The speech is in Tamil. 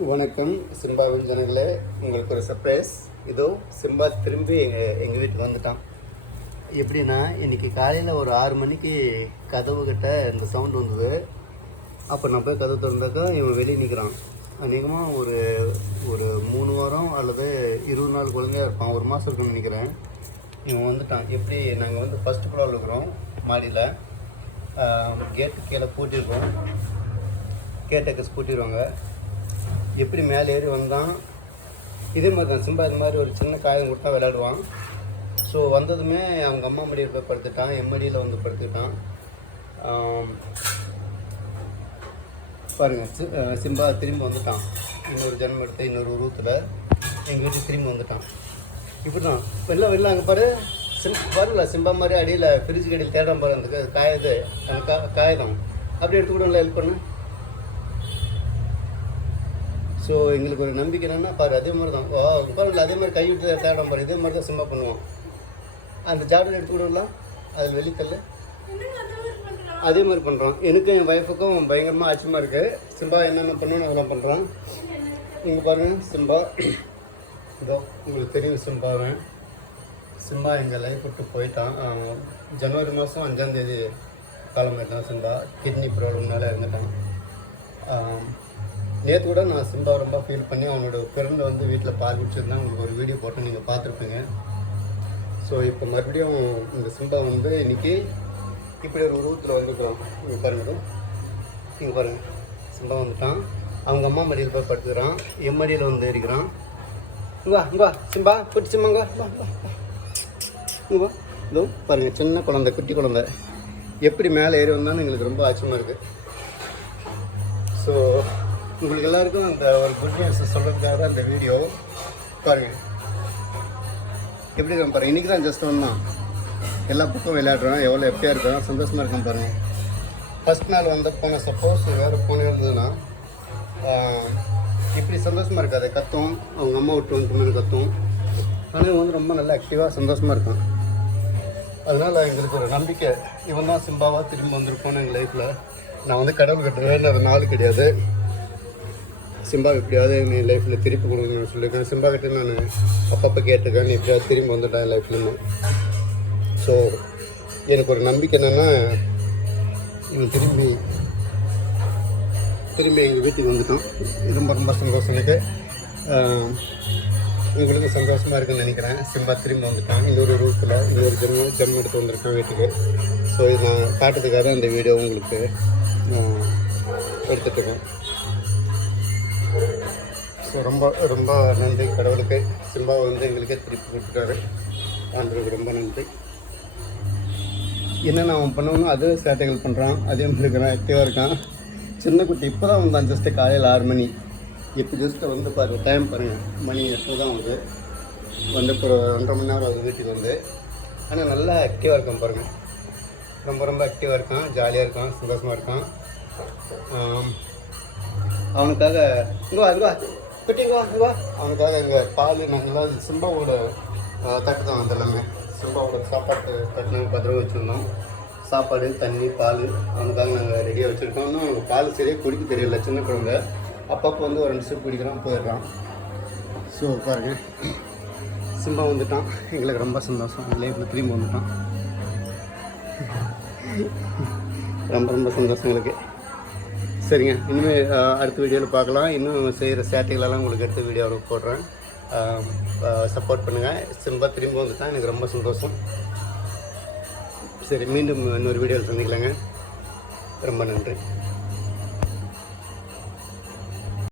வணக்கம் சிம்பாவின் ஜனங்களே, உங்களுக்கு ஒரு சர்ப்ரைஸ். இதோ சிம்பா திரும்பி எங்கள் வீட்டுக்கு வந்துட்டான். எப்படின்னா, இன்றைக்கி காலையில் ஒரு 6 மணிக்கு கதவு கிட்ட இந்த சவுண்டு வந்தது. அப்போ நான் போய் கதவு திறந்தாக்கா இவன் வெளியே நிற்கிறான். அநேகமாக ஒரு 3 வாரம் அல்லது 20 நாள் குழந்தையாக இருப்பான். 1 மாதம் இருக்குன்னு நினைக்கிறேன். இவன் வந்துட்டான். எப்படி, நாங்கள் வந்து ஃபஸ்ட் ஃப்ளோரில் இருக்கிறோம், மாடியில். கேட்டு கீழே பூட்டியிருக்கோம். கேட்டக்கஸ் பூட்டிடுவாங்க. எப்படி மேலே ஏறி வந்தான், இதே மாதிரி தான் சிம்பா. இது மாதிரி ஒரு சின்ன காயம் கொடுத்தா விளையாடுவான். ஸோ வந்ததுமே அவங்க அம்மா மடியில் போய் படுத்துட்டான், எம்மடியில் வந்து படுத்துக்கிட்டான். பாருங்கள், சிம்பா திரும்பி வந்துட்டான். இன்னொரு ஜன்மம் எடுத்து இன்னொரு உருவத்தில் எங்கள் வீட்டுக்கு திரும்பி வந்துட்டான். இப்படி தான் வெளில அங்கே பாரு, பாருல சிம்பா மாதிரி அடியில் ஃப்ரிட்ஜுக்கு அடியில் தேடாம பாரு. அந்த காயுது, அந்த காகிதம் அப்படி எடுத்து கூட ஹெல்ப் பண்ணு. ஸோ எங்களுக்கு ஒரு நம்பிக்கை என்னென்னா, பாரு அதே மாதிரி தான் பாருங்களா, அதே மாதிரி கைவிட்டு தேடம் பாரு, இதே மாதிரி தான் சிம்பா பண்ணுவோம். அந்த ஜாடில் எடுத்து விடலாம், அதில் வெளித்தல்ல அதே மாதிரி பண்ணுறோம். எனக்கும் என் ஒய்ஃபுக்கும் பயங்கரமாக ஆச்சரியமாக இருக்குது. சிம்பா என்னென்ன பண்ணுவோன்னு அதெல்லாம் பண்ணுறான். நீங்கள் பாருங்கள், சிம்பா இதோ உங்களுக்கு தெரியும். சிம்பா எங்கள் லைஃப் விட்டு போயிட்டான். ஜனவரி மாதம் 5ஆம் தேதி காலமாயிட்டான். Simba kidney ப்ராப்ளம்னால இருந்துட்டான். நேற்று கூட நான் சிம்பா ரொம்ப ஃபீல் பண்ணி அவனோட ஃப்ரெண்டு வந்து வீட்டில் பால் குடிச்சிருந்தேன். உங்களுக்கு ஒரு வீடியோ போட்டு நீங்கள் பார்த்துருப்பீங்க. ஸோ இப்போ மறுபடியும் இந்த சிம்பா வந்து இன்றைக்கி இப்படி ஒரு உருவத்தில் வந்துருக்குறோம். நீங்கள் பாருங்கள், நீங்கள் பாருங்கள், சிம்பா வந்துட்டான். அவங்க அம்மா மடியில் போய் படுத்துக்கிறான், என் மடியில் வந்து இருக்கிறான். இங்கே சிம்பா பிடிச்சிம்மாங்க, இங்கே இதோ பாருங்கள், சின்ன குழந்தை, குட்டி குழந்தை எப்படி மேலே ஏறி வந்தான்னு எங்களுக்கு ரொம்ப ஆச்சரியமாக இருக்குது. ஸோ உங்களுக்கு எல்லாருக்கும் அந்த ஒரு குட் நியூஸ் சொல்கிறதுக்காக தான் இந்த வீடியோ. பாருங்கள் எப்படி இருக்கான் பாருங்கள். இன்றைக்கி தான் ஜஸ்ட் வந்தான். எல்லா பக்கம் விளையாடுறோம், எவ்வளோ எப்படியாக இருக்கிறோம், சந்தோஷமாக இருக்கும் பாருங்கள். ஃபஸ்ட் நாள் வந்த போன சப்போஸ் வேறு போன இருந்ததுன்னா இப்படி சந்தோஷமாக இருக்காது. கத்தும், அவங்க அம்மா விட்டு வந்து கத்தும். ஆனால் வந்து ரொம்ப நல்லா ஆக்டிவாக சந்தோஷமாக இருக்கும். அதனால் எங்களுக்கு ஒரு நம்பிக்கை, இவன் தான் சிம்பாவாக திரும்ப வந்திருப்போன்னு எங்கள் லைஃப்பில். நான் வந்து கடவுள் கிட்ட வேண்டிய நாள் கிடையாது. சிம்பா எப்படியாவது என் லைஃப்பில் திருப்பி கொடுக்கணும்னு சொல்லியிருக்கேன். சிம்பா கிட்டே நான் அப்பப்போ கேட்டிருக்கேன், நீ எப்படியாவது திரும்பி வந்துட்டேன் என் லைஃப்லேருந்து. ஸோ எனக்கு ஒரு நம்பிக்கை என்னென்னா, இவன் திரும்பி எங்கள் வீட்டுக்கு வந்துட்டான். ரொம்ப ரொம்ப சந்தோஷம் எனக்கு. உங்களுக்கு சந்தோஷமாக இருக்குன்னு நினைக்கிறேன். சிம்பா திரும்பி வந்துட்டான். இன்னொரு ரூட்டில் இன்னொரு ஜென்மம் எடுத்து வந்திருக்கான் வீட்டுக்கு. ஸோ இது நான் காட்டுறதுக்காக இந்த வீடியோ உங்களுக்கு எடுத்துகிட்ருக்கேன். ஸோ ரொம்ப ரொம்ப நன்றி கடவுளுக்கு. சிம்பாவை வந்து எங்களுக்கே திருப்பி கொடுத்துட்டாரு. ஆண்டவருக்கு ரொம்ப நன்றி. என்னென்ன அவன் பண்ணணும் அதே சேட்டைகள் பண்ணுறான், அதே மாதிரி இருக்கிறான், ஆக்டிவாக இருக்கான். சின்ன குட்டி இப்போ தான் வந்தான். ஜஸ்ட்டு காலையில் 6 மணி. இப்போ ஜஸ்ட்டு வந்து பாருங்கள், டைம் பாருங்கள், மணி 8 தான் வந்து இப்போ 1.5 மணி நேரம் ஆகுது வீட்டுக்கு வந்து. ஆனால் நல்லா ஆக்டிவாக இருக்கான் பாருங்கள். ரொம்ப ரொம்ப ஆக்டிவாக இருக்கான், ஜாலியாக இருக்கான், சந்தோஷமாக இருக்கான். அவனுக்காக இங்கே குட்டிங்க அவனுக்காக எங்கள் பால் நாங்கள் சிம்பாவோட தட்டு தான் வந்து எல்லாமே. சிம்பாவோட சாப்பாட்டு தட்டு நாங்கள் பத்திரம் வச்சுருந்தோம். சாப்பாடு, தண்ணி, பால் அவனுக்காக நாங்கள் ரெடியாக வச்சுருக்கோம். இன்னும் அவங்க பால் சரியாக குடிக்க தெரியல. சின்ன குழந்தை அப்பப்போ வந்து ஒரு 2 சிப் குடிக்கிறான், போயிடுறான். ஸோ பாருங்கள், சிம்பா வந்துட்டான். எங்களுக்கு ரொம்ப சந்தோஷம். லைஃப்பில் திரும்பி வந்துட்டான். ரொம்ப ரொம்ப சந்தோஷம் எங்களுக்கு. சரிங்க, இனிமேல் அடுத்த வீடியோவில் பார்க்கலாம். இன்னும் செய்கிற சேட்டைகளெல்லாம் உங்களுக்கு அடுத்த வீடியோவில் போடுறேன். சப்போர்ட் பண்ணுங்கள். சிம்பா திரும்ப வந்துட்டான், எனக்கு ரொம்ப சந்தோஷம். சரி, மீண்டும் இன்னொரு வீடியோவில் சந்திக்கலாங்க. ரொம்ப நன்றி.